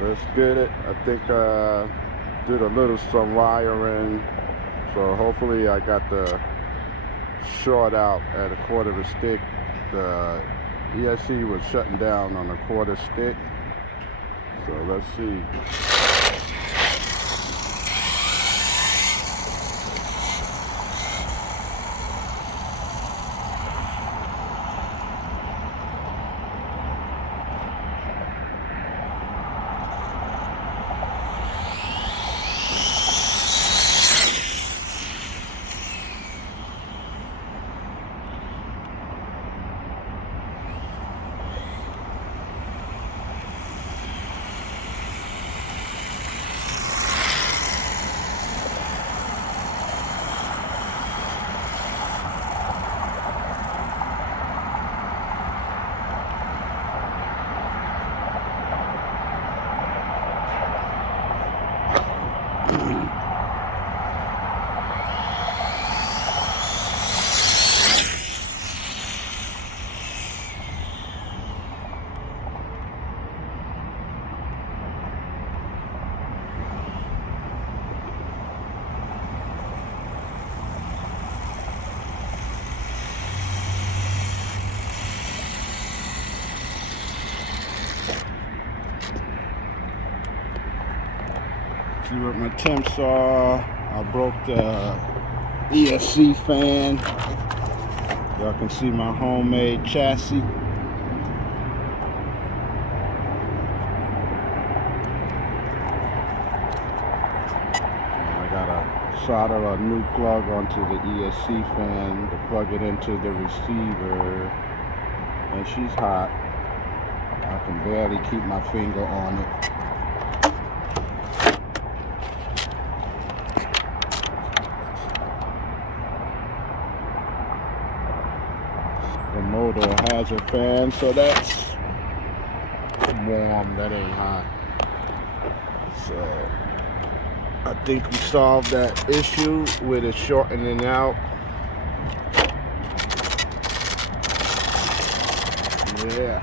Let's get it. I think did a little some wiring, so hopefully I got the short out at a quarter of a stick. The ESC was shutting down on a quarter stick, so let's see. See what my temps are. I broke the ESC fan. Y'all can see my homemade chassis. I gotta solder a new plug onto the ESC fan to plug it into the receiver. And she's hot. I can barely keep my finger on it. The motor has a fan, so that's warm, that ain't hot. So I think we solved that issue with it shortening out. Yeah.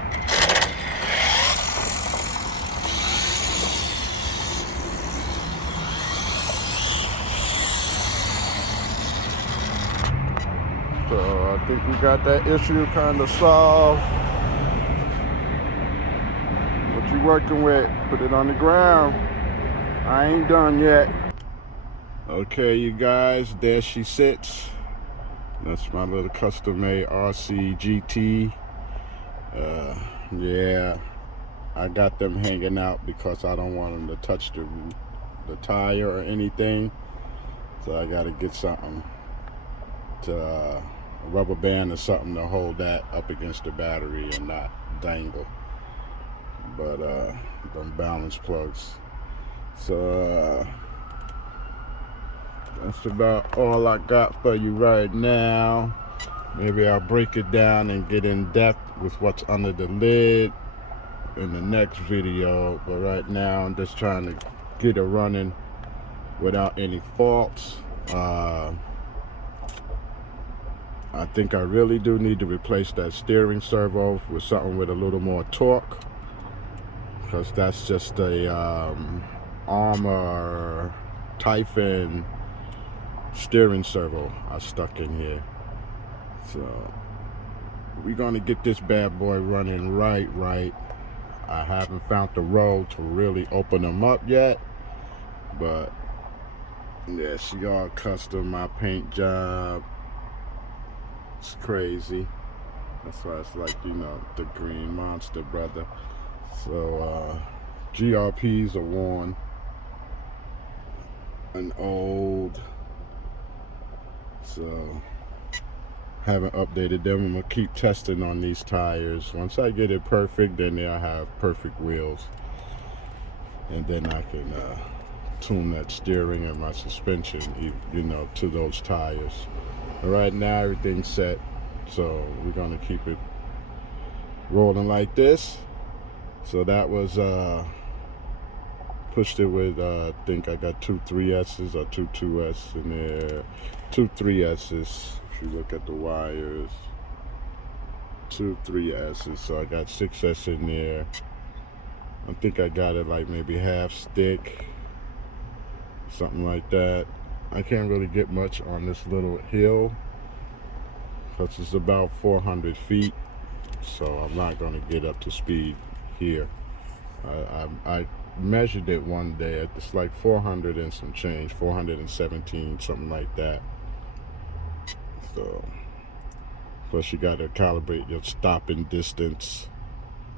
So I think we got that issue kind of solved. What you working with? Put it on the ground. I ain't done yet. Okay, you guys, there she sits. That's my little custom-made RC GT. Yeah, I got them hanging out because I don't want them to touch the tire or anything. So I got to get something to a rubber band or something to hold that up against the battery and not dangle. But them balance plugs. So that's about all I got for you right now. Maybe I'll break it down and get in depth with what's under the lid in the next video. But right now I'm just trying to get it running without any faults. I think I really do need to replace that steering servo with something with a little more torque, because that's just a Armor Typhon steering servo I stuck in here. So we're gonna get this bad boy running right. I haven't found the road to really open them up yet, but yeah, she all custom. My paint job, it's crazy. That's why it's like, you know, the Green Monster, brother. So GRPs are worn and old, so haven't updated them. I'm gonna keep testing on these tires. Once I get it perfect, then I'll have perfect wheels, and then I can tune that steering and my suspension, you know, to those tires. Right now everything's set, so we're gonna keep it rolling like this. So that was pushed it with I think I got 2 3S's or 2 2S in there, 2 3S's. If you look at the wires, 2 3S's. So I got 6S in there. I think I got it like maybe half stick, something like that. I can't really get much on this little hill because it's about 400 feet, so I'm not going to get up to speed here. I measured it one day. It's like 400 and some change, 417, something like that. So, plus you got to calibrate your stopping distance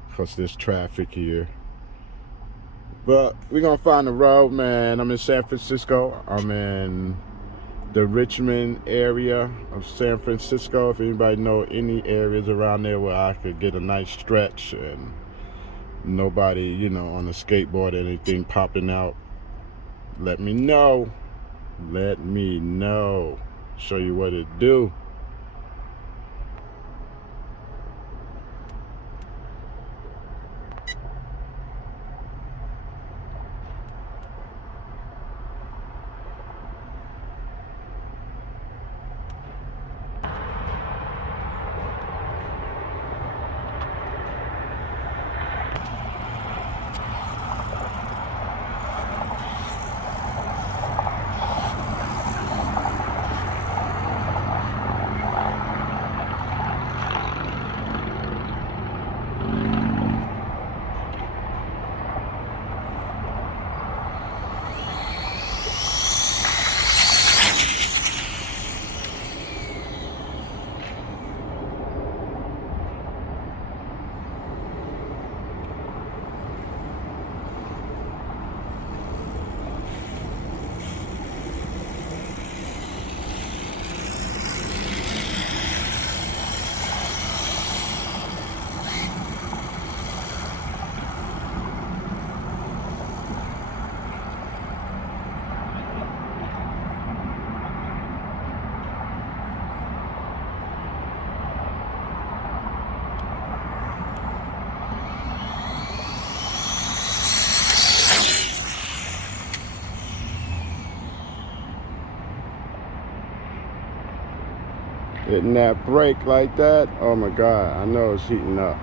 because there's traffic here. But we're going to find the road, man. I'm in San Francisco. I'm in the Richmond area of San Francisco. If anybody know any areas around there where I could get a nice stretch and nobody, you know, on a skateboard or anything popping out, let me know. Let me know. Show you what it do. Hitting that brake like that, oh my God, I know it's heating up.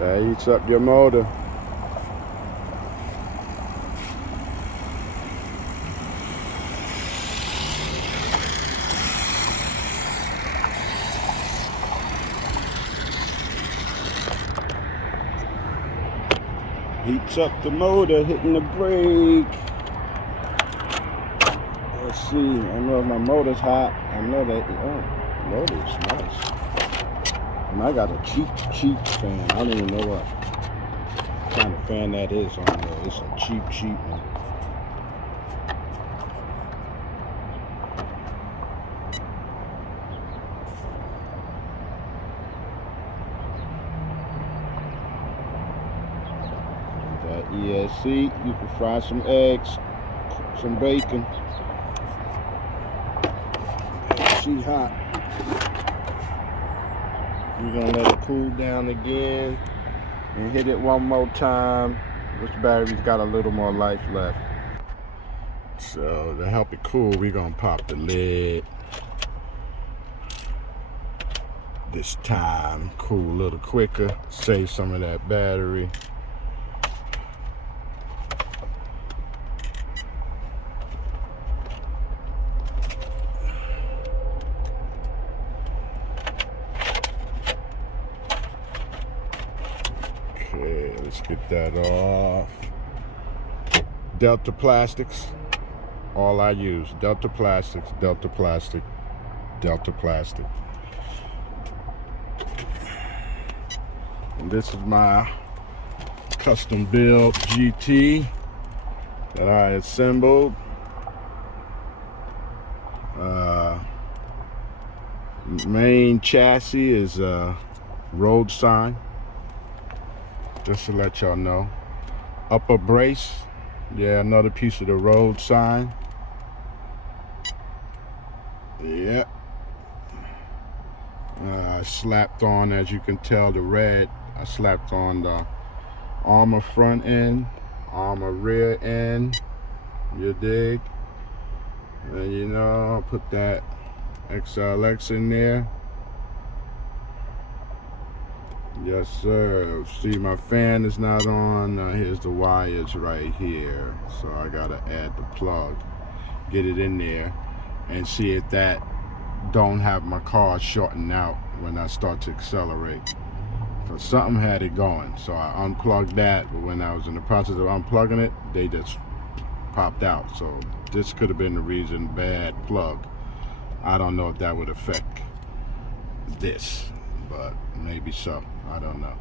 That heats up your motor. Heats up the motor, hitting the brake. Let's see, I know if my motor's hot. I know that, oh, motor's nice. And I got a cheap fan. I don't even know what kind of fan that is on there. It's a cheap one. That ESC, you can fry some eggs, some bacon. She's hot. We're gonna let it cool down again and hit it one more time. This battery's got a little more life left. So to help it cool, we're gonna pop the lid. This time, cool a little quicker, save some of that battery. Okay, let's get that off. Delta Plastics, all I use. Delta Plastics, Delta Plastic, Delta Plastic. And this is my custom build GT that I assembled. Main chassis is a road sign, just to let y'all know. Upper brace, yeah, another piece of the road sign. Yep. I slapped on, as you can tell, the red. I slapped on the armor front end, armor rear end, you dig? And you know, I'll put that XLX in there. Yes, sir. See, my fan is not on. Here's the wires right here. So I gotta add the plug, get it in there, and see if that don't have my car shorting out when I start to accelerate. So something had it going. So I unplugged that, but when I was in the process of unplugging it, they just popped out. So this could have been the reason, bad plug. I don't know if that would affect this, but maybe so. I don't know.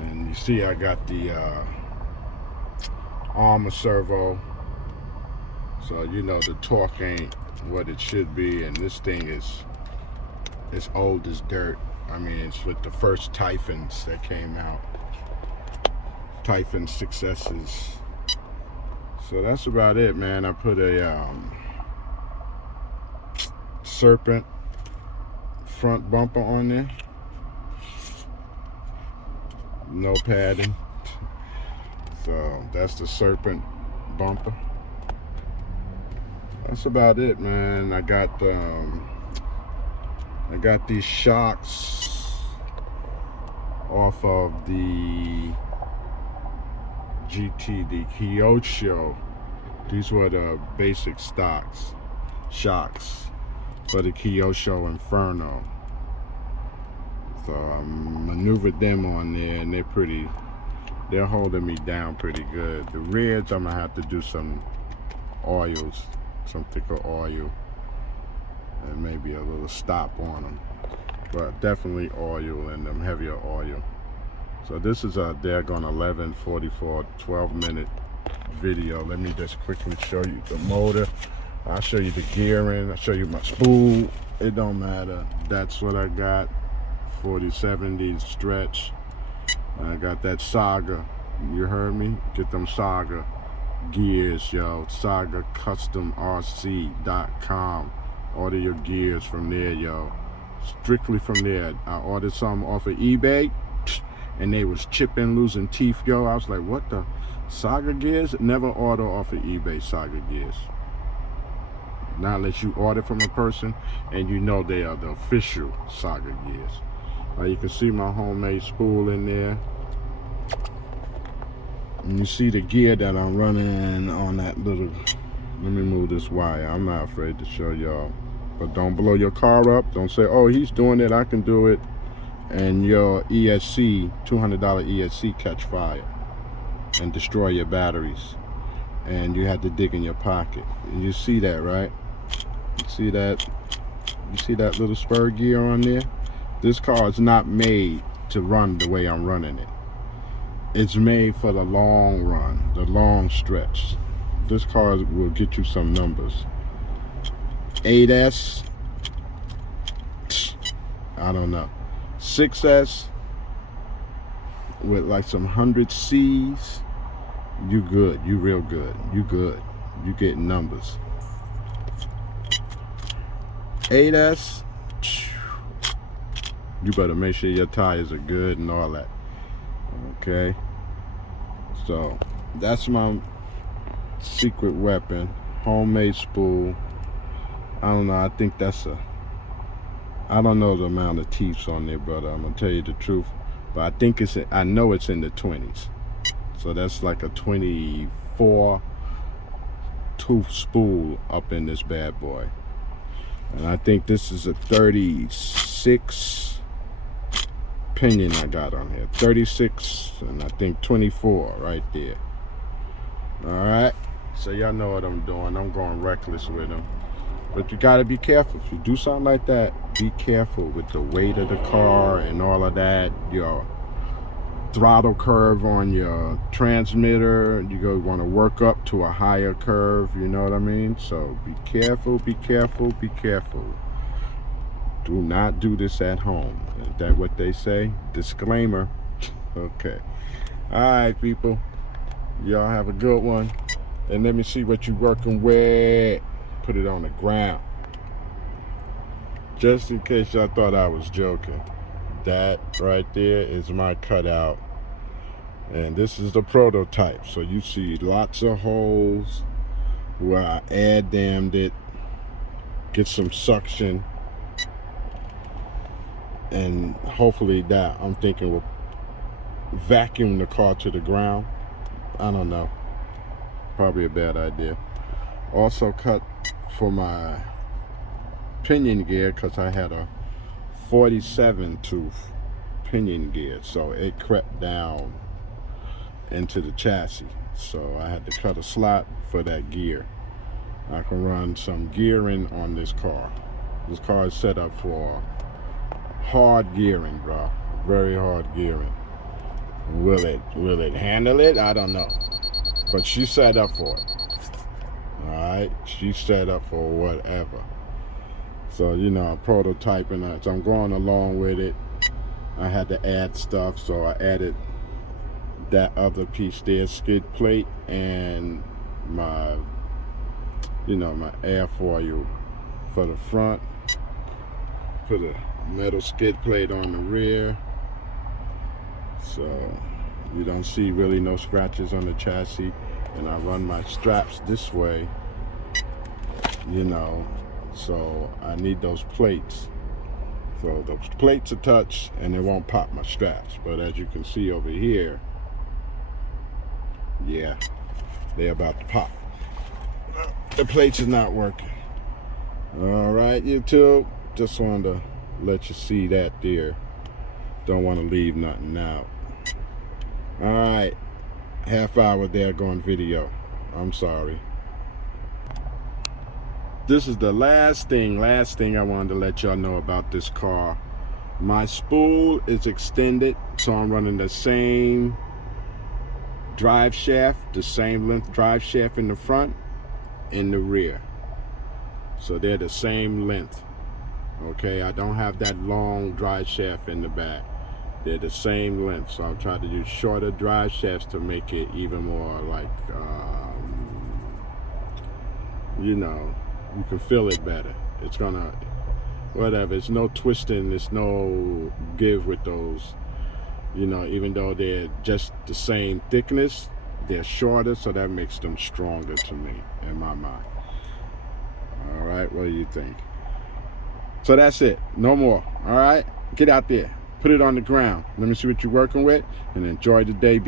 And you see I got the armor servo, so you know the torque ain't what it should be, and this thing is old as dirt. I mean, it's with the first Typhons that came out, Typhon successes. So that's about it, man. I put a Serpent front bumper on there, no padding. So that's the Serpent bumper. That's about it, man. I got these shocks off of the GT, the Kyosho. These were the basic shocks for the Kyosho Inferno. So I maneuvered them on there, and they're holding me down pretty good. The rears, I'm gonna have to do some oils, some thicker oil, and maybe a little stop on them, but definitely oil and them heavier oil. So this is a daggone 11:44, 12-minute video. Let me just quickly show you the motor. I'll show you the gearing. I'll show you my spool. It don't matter. That's what I got. 40/70 stretch. I got that Saga. You heard me? Get them Saga gears, yo. SagaCustomRC.com. Order your gears from there, yo. Strictly from there. I ordered some off of eBay, and they was chipping, losing teeth, yo. I was like, what the? Saga gears? Never order off of eBay Saga gears. Not unless you order from a person and you know they are the official Saga gears. You can see my homemade spool in there. And you see the gear that I'm running on that little, let me move this wire. I'm not afraid to show y'all. But don't blow your car up. Don't say, oh, he's doing it, I can do it. And your ESC, $200 ESC catch fire and destroy your batteries. And you have to dig in your pocket. You see that, right? You see that? You see that little spur gear on there? This car is not made to run the way I'm running it. It's made for the long run, the long stretch. This car will get you some numbers. 8S, I don't know. 6S with like some 100 C's, you good, you real good, you good. You getting numbers. 8S, you better make sure your tires are good and all that. Okay, so that's my secret weapon, homemade spool. I don't know, I think that's I don't know the amount of teeth on there, brother. I'm gonna tell you the truth, but I think I know it's in the 20s. So that's like a 24 tooth spool up in this bad boy. And I think this is a 36 pinion I got on here. 36 and I think 24 right there. Alright, so y'all know what I'm doing. I'm going reckless with them. But you gotta be careful. If you do something like that, be careful with the weight of the car and all of that. Your throttle curve on your transmitter, you're gonna want to work up to a higher curve, you know what I mean? So be careful, be careful, be careful. Do not do this at home. Is that what they say? Disclaimer. Okay. Alright, people. Y'all have a good one. And let me see what you're working with. Put it on the ground. Just in case y'all thought I was joking. That right there is my cutout. And this is the prototype. So you see lots of holes where I air dammed it. Get some suction. and hopefully that, I'm thinking, will vacuum the car to the ground. I don't know, probably a bad idea. Also cut for my pinion gear because I had a 47 tooth pinion gear, so it crept down into the chassis, so I had to cut a slot for that gear. I can run some gearing on this car. This car is set up for hard gearing, bro. Very hard gearing. Will it handle it? I don't know, but she's set up for it. All right, she's set up for whatever. So, you know, I'm prototyping it, so I'm going along with it. I had to add stuff, so I added that other piece there, skid plate, and my, you know, my airfoil for the front. Put a metal skid plate on the rear, so you don't see really no scratches on the chassis. And I run my straps this way, you know, so I need those plates. So those plates are touched and it won't pop my straps. But as you can see over here, yeah, they're about to pop. The plates are not working. All right, YouTube, just wanted to let you see that there. Don't want to leave nothing out. All right, half hour there going video. I'm sorry. This is the last thing I wanted to let y'all know about this car. My spool is extended, so I'm running the same drive shaft, the same length drive shaft in the front and the rear. So they're the same length. Okay, I don't have that long drive shaft in the back. They're the same length, so I'm trying to use shorter drive shafts to make it even more like, you know, you can feel it better. It's gonna, whatever, it's no twisting, it's no give with those, you know, even though they're just the same thickness, they're shorter, so that makes them stronger to me, in my mind. All right, what do you think? So that's it, no more. All right, get out there, put it on the ground. Let me see what you're working with, and enjoy the day. Be